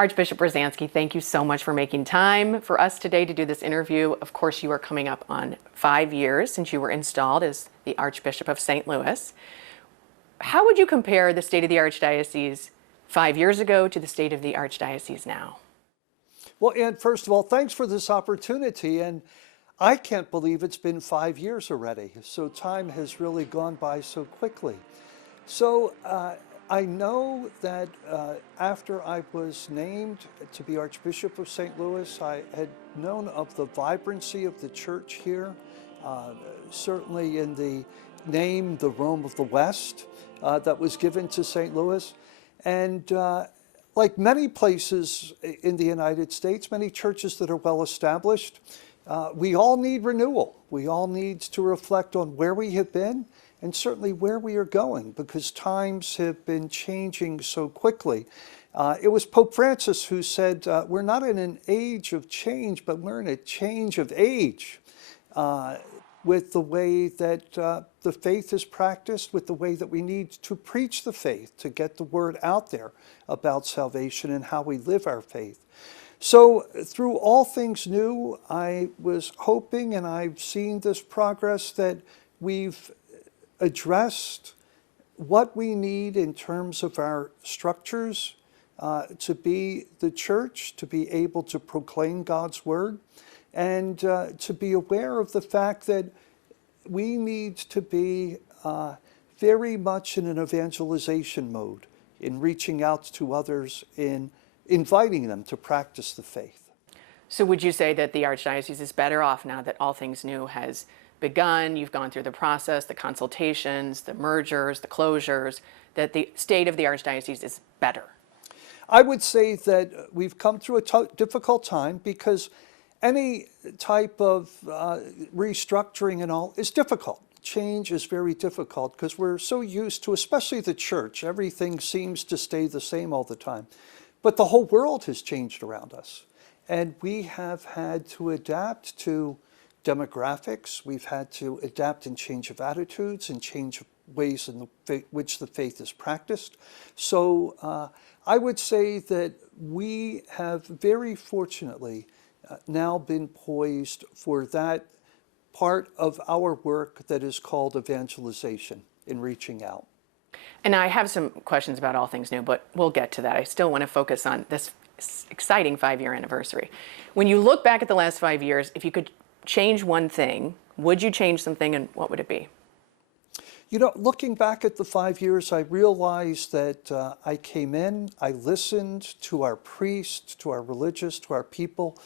Archbishop Rozanski, thank you so much for making time for us today to do this interview. Of course, you are coming up on 5 years since you were installed as the Archbishop of St. Louis. How would you compare the state of the Archdiocese 5 years ago to the state of the Archdiocese now? Well, Ann, first of all, thanks for this opportunity. And I can't believe it's been 5 years already. So time has really gone by so quickly. So I know that after I was named to be Archbishop of St. Louis, I had known of the vibrancy of the church here, certainly in the name, the Rome of the West, that was given to St. Louis. And like many places in the United States, many churches that are well established, we all need renewal. We all need to reflect on where we have been and certainly where we are going, because times have been changing so quickly. It was Pope Francis who said, we're not in an age of change, but we're in a change of age, with the way that the faith is practiced, with the way that we need to preach the faith, to get the word out there about salvation and how we live our faith. So through all things new, I was hoping, and I've seen this progress, that we've addressed what we need in terms of our structures to be the church, to be able to proclaim God's word, and to be aware of the fact that we need to be very much in an evangelization mode, in reaching out to others, in inviting them to practice the faith. So would you say that the Archdiocese is better off now that All Things New has begun? You've gone through the process, the consultations, the mergers, the closures, that the state of the Archdiocese is better? I would say that we've come through a difficult time, because any type of restructuring and all is difficult. Change is very difficult because we're so used to, especially the church, everything seems to stay the same all the time. But the whole world has changed around us. And we have had to adapt to demographics. We've had to adapt and change of attitudes and change of ways in which the faith is practiced. So I would say that we have very fortunately now been poised for that part of our work that is called evangelization, in reaching out. And I have some questions about All Things New, but we'll get to that. I still want to focus on this exciting 5-year anniversary. When you look back at the last 5 years, if you could change one thing, would you change something, and what would it be? You know, looking back at the 5 years, I realized that I came in, I listened to our priests, to our religious, to our people,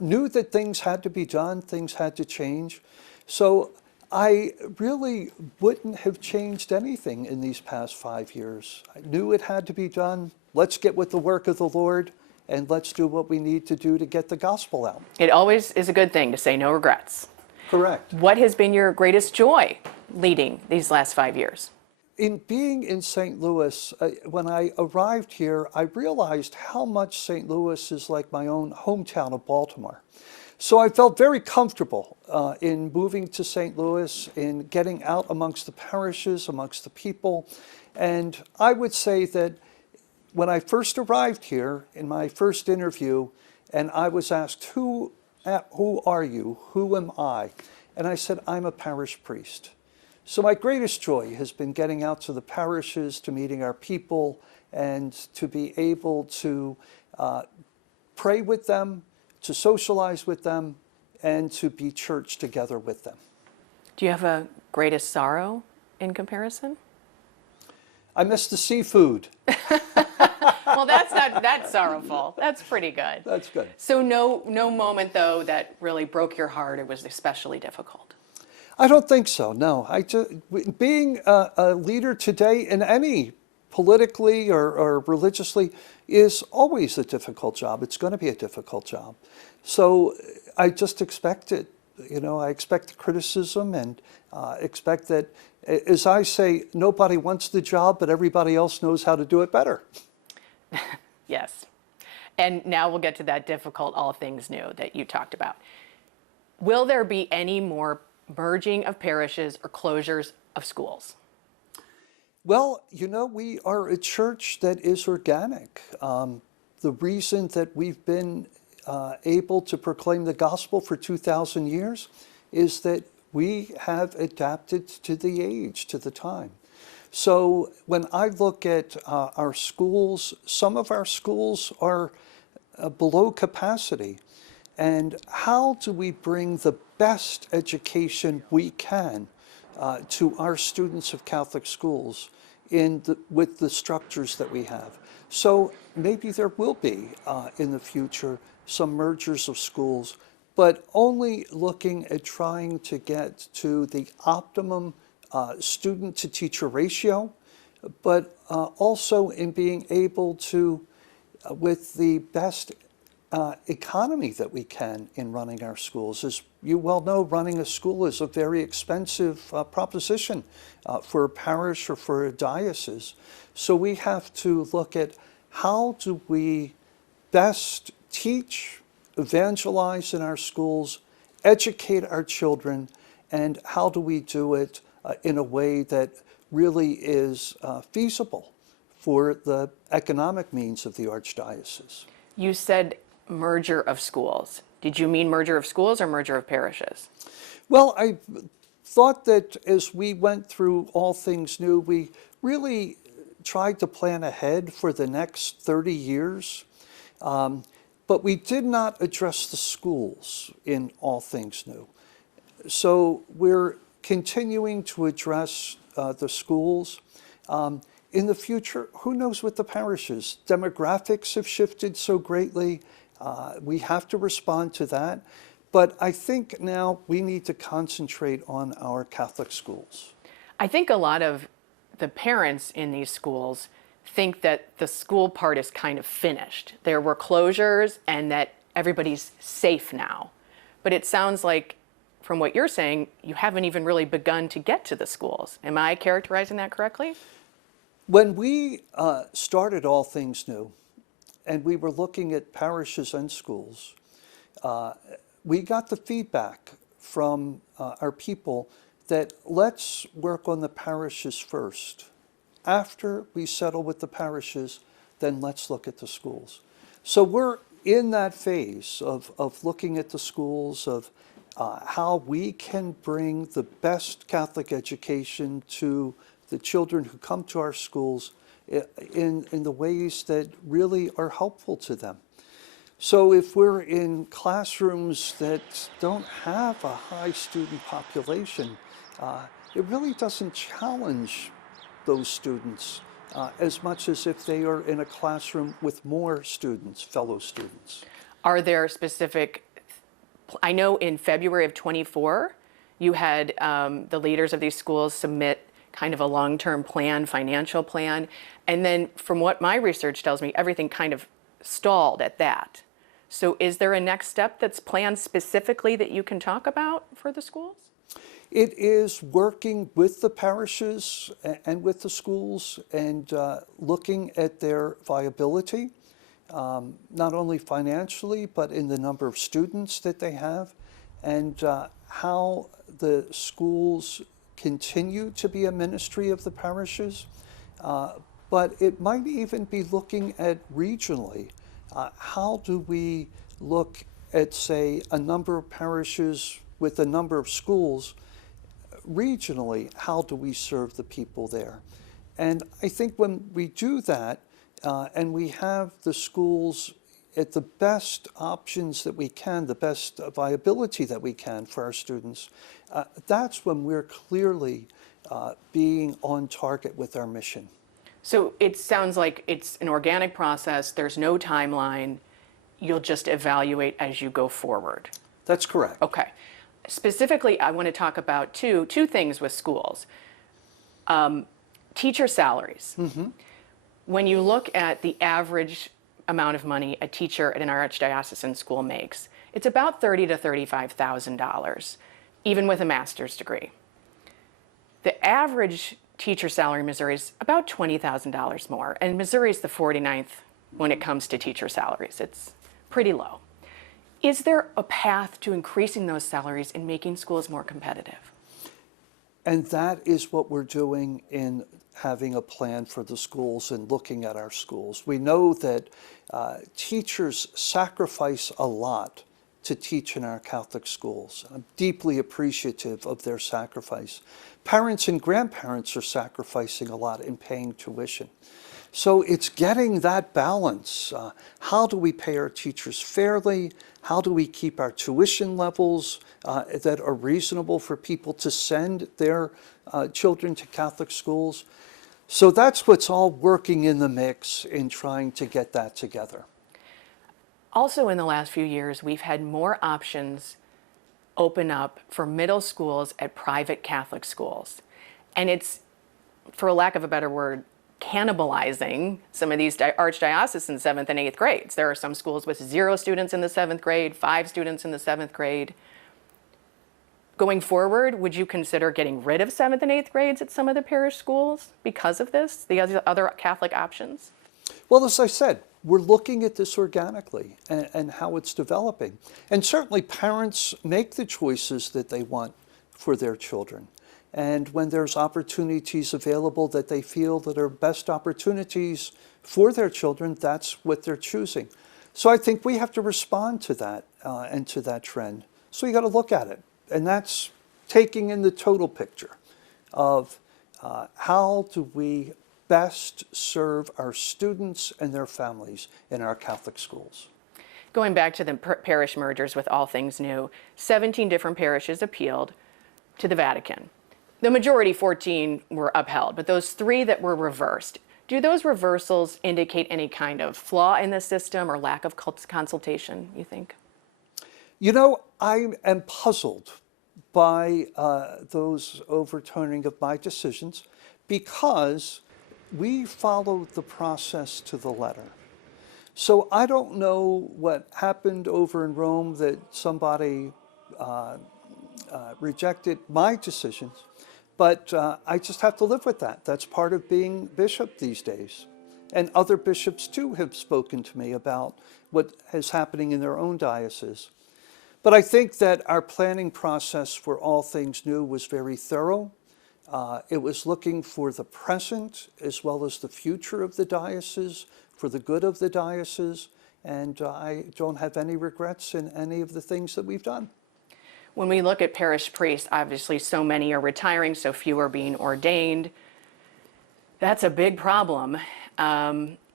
knew that things had to be done, things had to change. So I really wouldn't have changed anything in these past 5 years. I knew it had to be done. Let's get with the work of the Lord, and let's do what we need to do to get the gospel out. It always is a good thing to say no regrets. Correct. What has been your greatest joy leading these last 5 years? In being in St. Louis, when I arrived here, I realized how much St. Louis is like my own hometown of Baltimore. So I felt very comfortable in moving to St. Louis, in getting out amongst the parishes, amongst the people. And I would say that when I first arrived here, in my first interview, and I was asked, who are you? Who am I? And I said, I'm a parish priest. So my greatest joy has been getting out to the parishes, to meeting our people, and to be able to pray with them, to socialize with them, and to be church together with them. Do you have a greatest sorrow in comparison? I miss the seafood. Well, that's not that sorrowful. That's pretty good. That's good. So no moment, though, that really broke your heart or was especially difficult? I don't think so, no. Being a leader today in any politically or religiously is always a difficult job. It's going to be a difficult job. So I just expect it. You know, I expect the criticism and expect that, as I say, nobody wants the job, but everybody else knows how to do it better. Yes. And now we'll get to that difficult All Things New that you talked about. Will there be any more merging of parishes or closures of schools? Well, you know, we are a church that is organic. the reason that we've been able to proclaim the gospel for 2,000 years is that we have adapted to the age, to the time. So when I look at our schools, some of our schools are below capacity. And how do we bring the best education we can to our students of Catholic schools with the structures that we have? So maybe there will be in the future some mergers of schools, but only looking at trying to get to the optimum student to teacher ratio, but also in being able to, with the best economy that we can in running our schools. As you well know, running a school is a very expensive proposition for a parish or for a diocese. So we have to look at how do we best teach, evangelize in our schools, educate our children, and how do we do it in a way that really is feasible for the economic means of the Archdiocese. You said merger of schools. Did you mean merger of schools or merger of parishes? Well, I thought that as we went through All Things New, we really tried to plan ahead for the next 30 years. But we did not address the schools in All Things New. So we're continuing to address the schools. In the future, who knows with the parishes? Demographics have shifted so greatly. We have to respond to that. But I think now we need to concentrate on our Catholic schools. I think a lot of the parents in these schools think that the school part is kind of finished. There were closures and that everybody's safe now. But it sounds like, from what you're saying, you haven't even really begun to get to the schools. Am I characterizing that correctly? When we started All Things New, and we were looking at parishes and schools, we got the feedback from our people that let's work on the parishes first. After we settle with the parishes, then let's look at the schools. So we're in that phase of looking at the schools, of how we can bring the best Catholic education to the children who come to our schools in the ways that really are helpful to them. So if we're in classrooms that don't have a high student population, it really doesn't challenge those students as much as if they are in a classroom with more students, fellow students. Are there specific, I know in February of 24, you had the leaders of these schools submit kind of a long-term plan, financial plan, and then from what my research tells me, everything kind of stalled at that. So is there a next step that's planned specifically that you can talk about for the schools? It is working with the parishes and with the schools and looking at their viability, not only financially, but in the number of students that they have, and how the schools continue to be a ministry of the parishes. But it might even be looking at regionally. How do we look at, say, a number of parishes with a number of schools? Regionally, how do we serve the people there? And I think when we do that, and we have the schools at the best options that we can, the best viability that we can for our students, that's when we're clearly being on target with our mission. So it sounds like it's an organic process. There's no timeline. You'll just evaluate as you go forward. That's correct. Okay. Specifically, I want to talk about two things with schools. Teacher salaries. Mm-hmm. When you look at the average amount of money a teacher at an archdiocesan school makes, it's about $30,000 to $35,000, even with a master's degree. The average teacher salary in Missouri is about $20,000 more, and Missouri is the 49th when it comes to teacher salaries. It's pretty low. Is there a path to increasing those salaries and making schools more competitive? And that is what we're doing in having a plan for the schools and looking at our schools. We know that teachers sacrifice a lot to teach in our Catholic schools. I'm deeply appreciative of their sacrifice. Parents and grandparents are sacrificing a lot in paying tuition. So it's getting that balance. How do we pay our teachers fairly? How do we keep our tuition levels that are reasonable for people to send their children to Catholic schools? So that's what's all working in the mix in trying to get that together. Also, in the last few years, we've had more options open up for middle schools at private Catholic schools. And it's, for lack of a better word, cannibalizing some of these archdiocesan 7th and 8th grades. There are some schools with 0 students in the 7th grade, 5 students in the 7th grade. Going forward, would you consider getting rid of 7th and 8th grades at some of the parish schools because of this, the other Catholic options? Well, as I said, we're looking at this organically and how it's developing. And certainly parents make the choices that they want for their children. And when there's opportunities available that they feel that are best opportunities for their children, that's what they're choosing. So I think we have to respond to that and to that trend. So you got to look at it. And that's taking in the total picture of how do we best serve our students and their families in our Catholic schools. Going back to the parish mergers with All Things New, 17 different parishes appealed to the Vatican. The majority, 14, were upheld, but those 3 that were reversed, do those reversals indicate any kind of flaw in the system or lack of consultation, you think? You know, I am puzzled by those overturning of my decisions because we followed the process to the letter. So I don't know what happened over in Rome that somebody rejected my decisions, but I just have to live with that. That's part of being bishop these days. And other bishops too have spoken to me about what is happening in their own diocese. But I think that our planning process for All Things New was very thorough. It was looking for the present as well as the future of the diocese, for the good of the diocese, and I don't have any regrets in any of the things that we've done. When we look at parish priests, obviously so many are retiring, so few are being ordained. That's a big problem.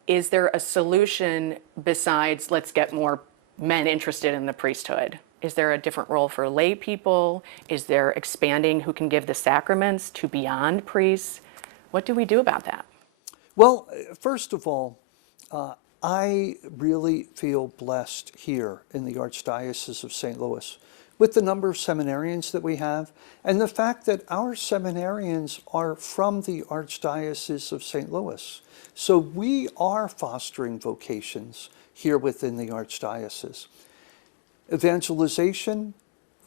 Is there a solution besides let's get more men interested in the priesthood? Is there a different role for lay people? Is there expanding who can give the sacraments to beyond priests? What do we do about that? Well, first of all, I really feel blessed here in the Archdiocese of St. Louis with the number of seminarians that we have and the fact that our seminarians are from the Archdiocese of St. Louis. So we are fostering vocations here within the Archdiocese. Evangelization,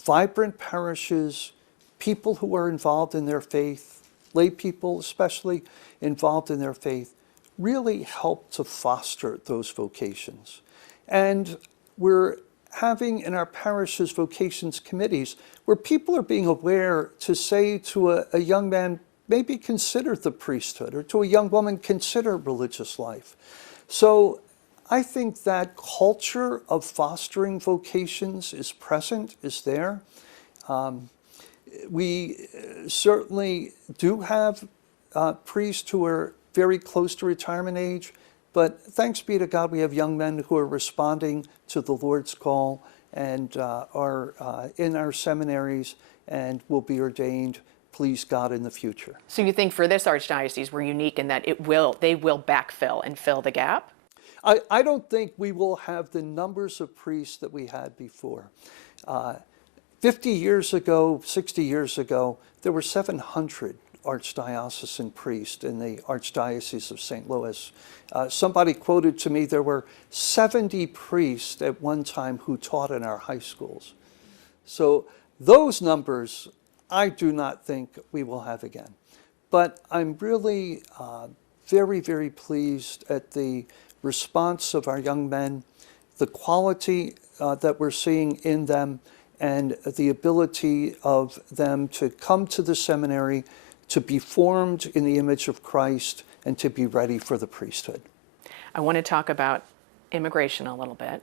vibrant parishes, people who are involved in their faith, lay people especially involved in their faith, really help to foster those vocations. And we're having in our parishes vocations committees where people are being aware to say to a young man, maybe consider the priesthood, or to a young woman, consider religious life. So I think that culture of fostering vocations is present, is there. We certainly do have priests who are very close to retirement age, but thanks be to God, we have young men who are responding to the Lord's call and are in our seminaries and will be ordained, please God, in the future. So you think for this archdiocese, we're unique in that they will backfill and fill the gap? I don't think we will have the numbers of priests that we had before. 50 years ago, 60 years ago, there were 700 archdiocesan priests in the Archdiocese of St. Louis. Somebody quoted to me there were 70 priests at one time who taught in our high schools. So those numbers I do not think we will have again. But I'm really very, very pleased at the response of our young men, the quality that we're seeing in them, and the ability of them to come to the seminary, to be formed in the image of Christ, and to be ready for the priesthood. I want to talk about immigration a little bit.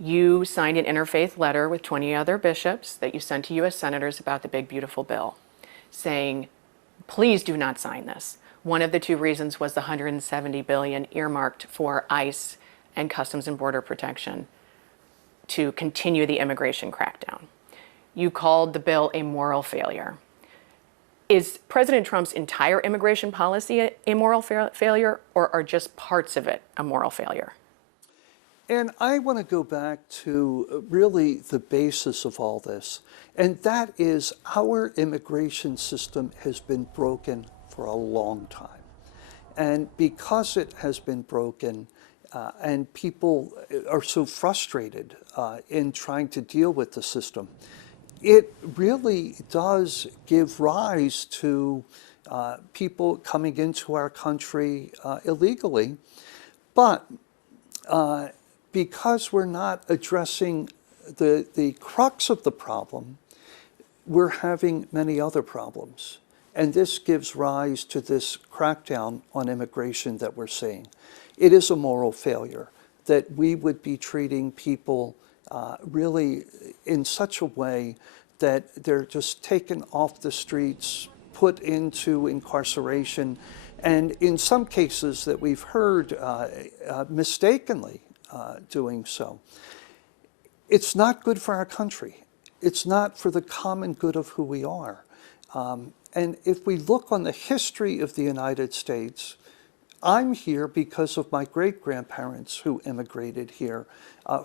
You signed an interfaith letter with 20 other bishops that you sent to U.S. senators about the big, beautiful bill, saying, please do not sign this. One of the two reasons was the $170 billion earmarked for ICE and Customs and Border Protection to continue the immigration crackdown. You called the bill a moral failure. Is President Trump's entire immigration policy a moral failure, or are just parts of it a moral failure? And I want to go back to really the basis of all this, and that is our immigration system has been broken for a long time. And because it has been broken, and people are so frustrated in trying to deal with the system, it really does give rise to people coming into our country illegally. But because we're not addressing the crux of the problem, we're having many other problems. And this gives rise to this crackdown on immigration that we're seeing. It is a moral failure that we would be treating people really in such a way that they're just taken off the streets, put into incarceration, and in some cases that we've heard mistakenly doing so. It's not good for our country. It's not for the common good of who we are. And if we look on the history of the United States, I'm here because of my great-grandparents who immigrated here,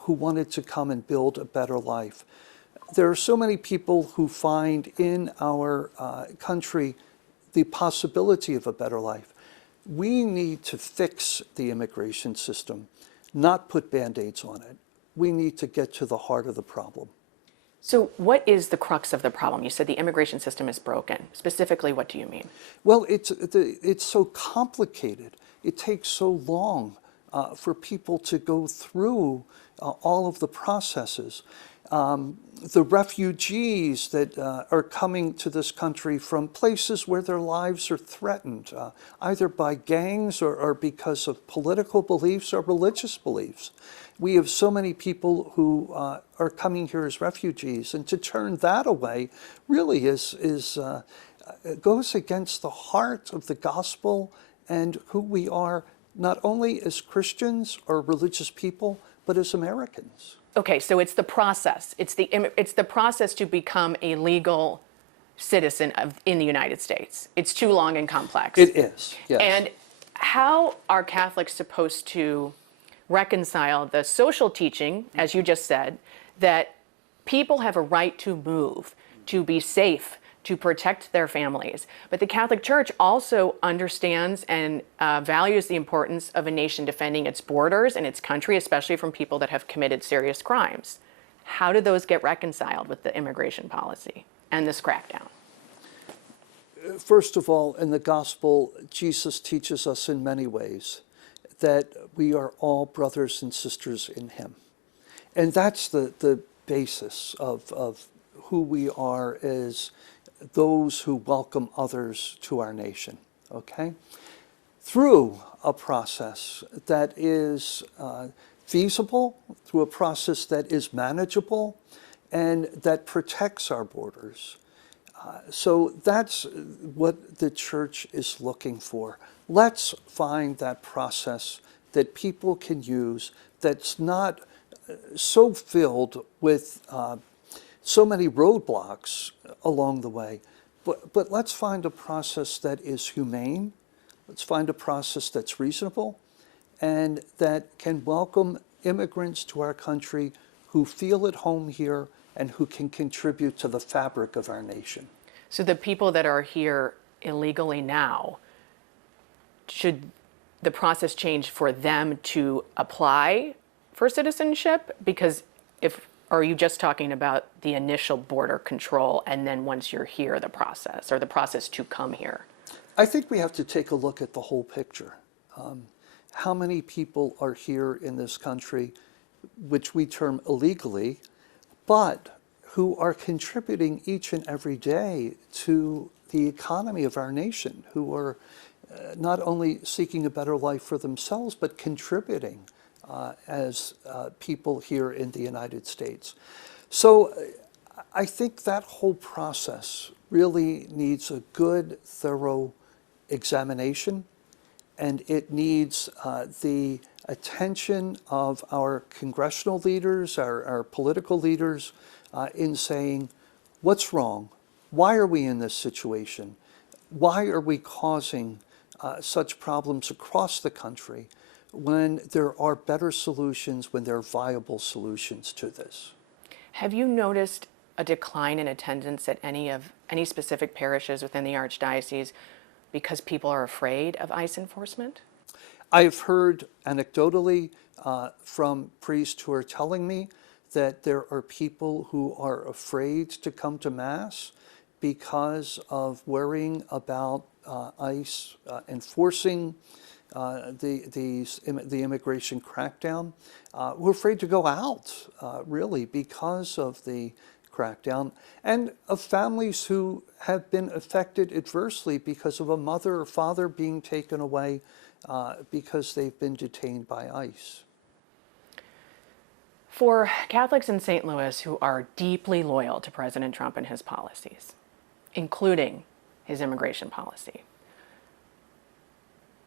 who wanted to come and build a better life. There are so many people who find in our country the possibility of a better life. We need to fix the immigration system, not put Band-Aids on it. We need to get to the heart of the problem. So what is the crux of the problem? You said the immigration system is broken. Specifically, what do you mean? Well, it's so complicated. It takes so long for people to go through all of the processes. The refugees that are coming to this country from places where their lives are threatened, either by gangs or because of political beliefs or religious beliefs. We have so many people who are coming here as refugees, and to turn that away really goes against the heart of the gospel and who we are, not only as Christians or religious people, but as Americans. Okay, so it's the process. It's the process to become a legal citizen in the United States. It's too long and complex. It is, yes. And how are Catholics supposed to reconcile the social teaching, as you just said, that people have a right to move, to be safe, to protect their families? But the Catholic Church also understands and values the importance of a nation defending its borders and its country, especially from people that have committed serious crimes. How do those get reconciled with the immigration policy and this crackdown? First of all, in the gospel, Jesus teaches us in many ways that we are all brothers and sisters in him. And that's the basis of who we are as those who welcome others to our nation, okay? Through a process that is feasible, through a process that is manageable, and that protects our borders. So that's what the Church is looking for. Let's find that process that people can use that's not so filled with so many roadblocks along the way. But let's find a process that is humane. Let's find a process that's reasonable and that can welcome immigrants to our country who feel at home here and who can contribute to the fabric of our nation. So the people that are here illegally now, should the process change for them to apply for citizenship? Because or are you just talking about the initial border control and then once you're here, the process, or the process to come here? I think we have to take a look at the whole picture. How many people are here in this country, which we term illegally, but who are contributing each and every day to the economy of our nation, who are not only seeking a better life for themselves, but contributing as people here in the United States. So I think that whole process really needs a good, thorough examination, and it needs the attention of our congressional leaders, our political leaders, in saying, what's wrong? Why are we in this situation? Why are we causing such problems across the country when there are better solutions, when there are viable solutions to this? Have you noticed a decline in attendance at any specific parishes within the Archdiocese because people are afraid of ICE enforcement? I've heard anecdotally from priests who are telling me that there are people who are afraid to come to Mass because of worrying about ICE enforcing the immigration crackdown. We're afraid to go out, really, because of the crackdown, and of families who have been affected adversely because of a mother or father being taken away because they've been detained by ICE. For Catholics in St. Louis who are deeply loyal to President Trump and his policies, including his immigration policy,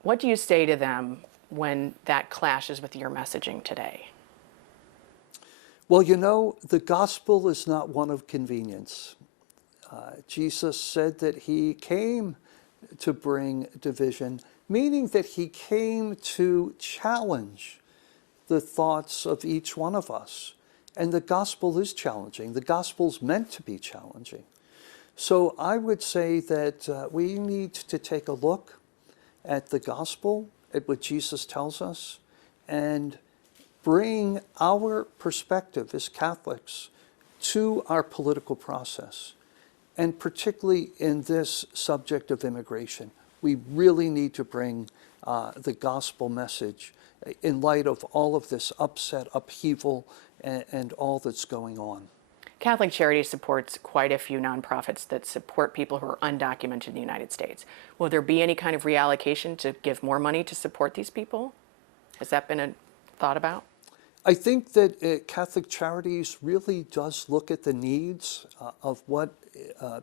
what do you say to them when that clashes with your messaging today? Well, you know, the gospel is not one of convenience. Jesus said that he came to bring division, meaning that he came to challenge the thoughts of each one of us. And the gospel is challenging. The gospel's meant to be challenging. So I would say that we need to take a look at the gospel, at what Jesus tells us, and bring our perspective as Catholics to our political process. And particularly in this subject of immigration, we really need to bring the gospel message in light of all of this upset, upheaval, and all that's going on. Catholic Charities supports quite a few nonprofits that support people who are undocumented in the United States. Will there be any kind of reallocation to give more money to support these people? Has that been thought about? I think that Catholic Charities really does look at the needs of what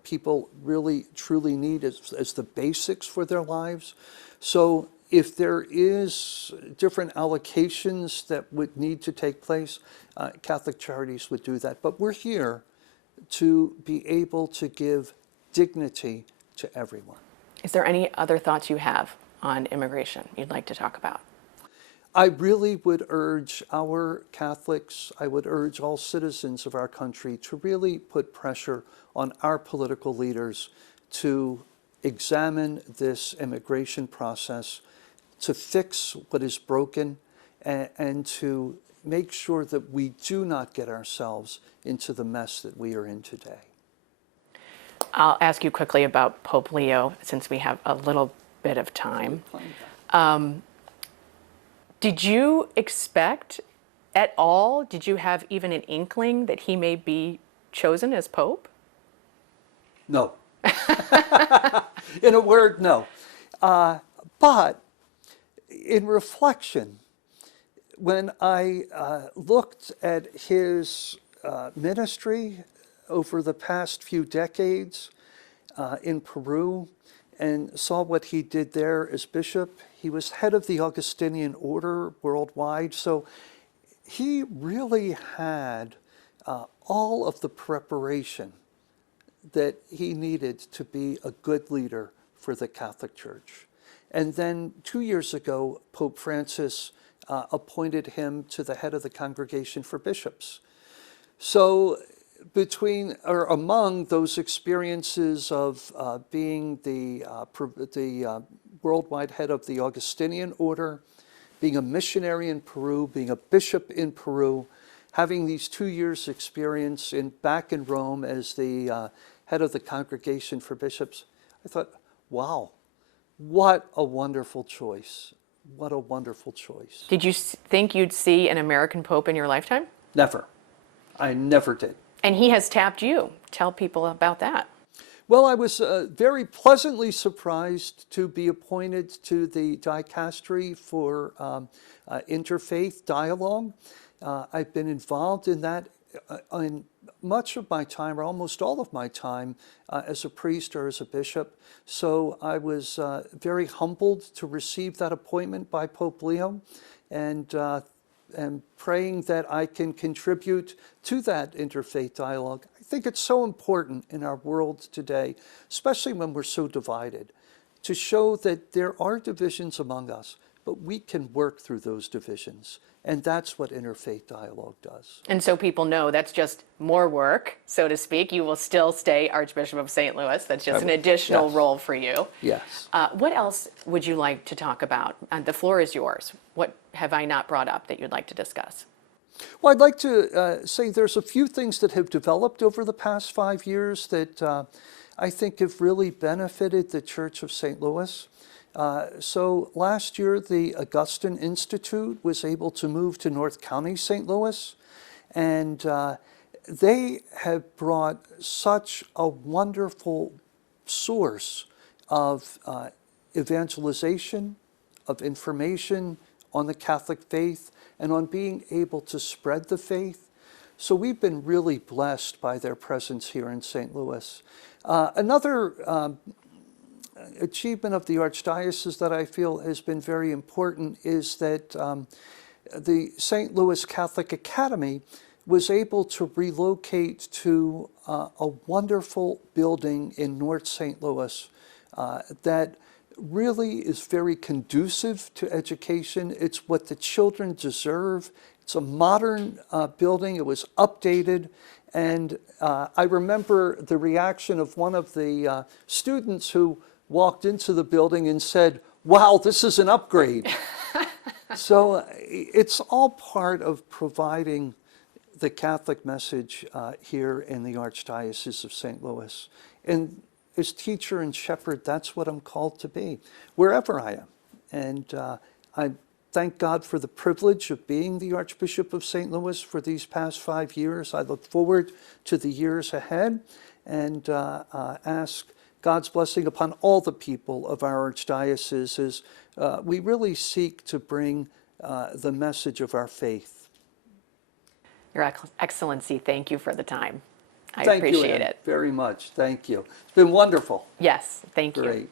people really truly need as the basics for their lives. So if there is different allocations that would need to take place, Catholic Charities would do that. But we're here to be able to give dignity to everyone. Is there any other thoughts you have on immigration you'd like to talk about? I really would urge our Catholics, I would urge all citizens of our country to really put pressure on our political leaders to examine this immigration process, to fix what is broken, and to make sure that we do not get ourselves into the mess that we are in today. I'll ask you quickly about Pope Leo, since we have a little bit of time. Did you expect at all, did you have even an inkling that he may be chosen as Pope? No. In a word, no. But in reflection, when I looked at his ministry over the past few decades in Peru and saw what he did there as bishop, he was head of the Augustinian order worldwide. So he really had all of the preparation that he needed to be a good leader for the Catholic Church. And then 2 years ago, Pope Francis appointed him to the head of the Congregation for Bishops. So between or among those experiences of being the worldwide head of the Augustinian order, being a missionary in Peru, being a bishop in Peru, having these 2 years experience back in Rome as the head of the Congregation for Bishops, I thought, wow, what a wonderful choice. What a wonderful choice. Did you think you'd see an American Pope in your lifetime? Never. I never did. And he has tapped you. Tell people about that. Well, I was very pleasantly surprised to be appointed to the dicastery for interfaith dialogue. I've been involved in that in much of my time, or almost all of my time, as a priest or as a bishop. So I was very humbled to receive that appointment by Pope Leo, and praying that I can contribute to that interfaith dialogue. I think it's so important in our world today, especially when we're so divided, to show that there are divisions among us, but we can work through those divisions. And that's what interfaith dialogue does. And so people know that's just more work, so to speak. You will still stay Archbishop of St. Louis. That's just an additional role for you. Yes. What else would you like to talk about? The floor is yours. What have I not brought up that you'd like to discuss? Well, I'd like to say there's a few things that have developed over the past 5 years that I think have really benefited the Church of St. Louis. So last year, the Augustine Institute was able to move to North County, St. Louis, and they have brought such a wonderful source of evangelization, of information on the Catholic faith, and on being able to spread the faith. So we've been really blessed by their presence here in St. Louis. Another achievement of the Archdiocese that I feel has been very important is that the St. Louis Catholic Academy was able to relocate to a wonderful building in North St. Louis that really is very conducive to education. It's what the children deserve. It's a modern building. It was updated. And I remember the reaction of one of the students who walked into the building and said, "Wow, this is an upgrade." So it's all part of providing the Catholic message here in the Archdiocese of St. Louis. And as teacher and shepherd, that's what I'm called to be, wherever I am. And I thank God for the privilege of being the Archbishop of St. Louis for these past 5 years. I look forward to the years ahead and ask God's blessing upon all the people of our Archdiocese as we really seek to bring the message of our faith. Your Excellency, thank you for the time. I Thank appreciate you, Ann, it. very much. Thank you. It's been wonderful. Yes, thank you. Great.